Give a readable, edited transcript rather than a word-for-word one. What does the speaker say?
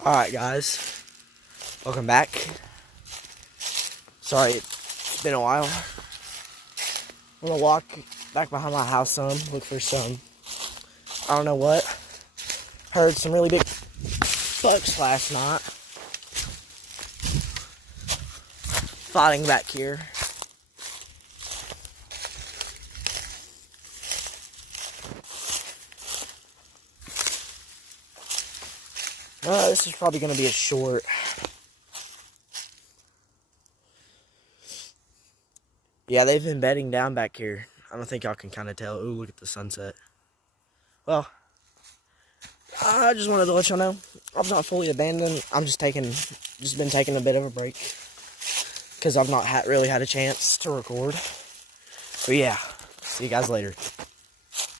Alright guys, welcome back. Sorry, it's been a while. I'm gonna walk back behind my house some, look for some, I don't know what. Heard some really big bucks last night. Fighting back here. This is probably going to be a short. Yeah, they've been bedding down back here. I don't think y'all can kind of tell. Ooh, look at the sunset. Well, I just wanted to let y'all know I'm not fully abandoned. I'm just been taking a bit of a break because I've not really had a chance to record. But yeah, see you guys later.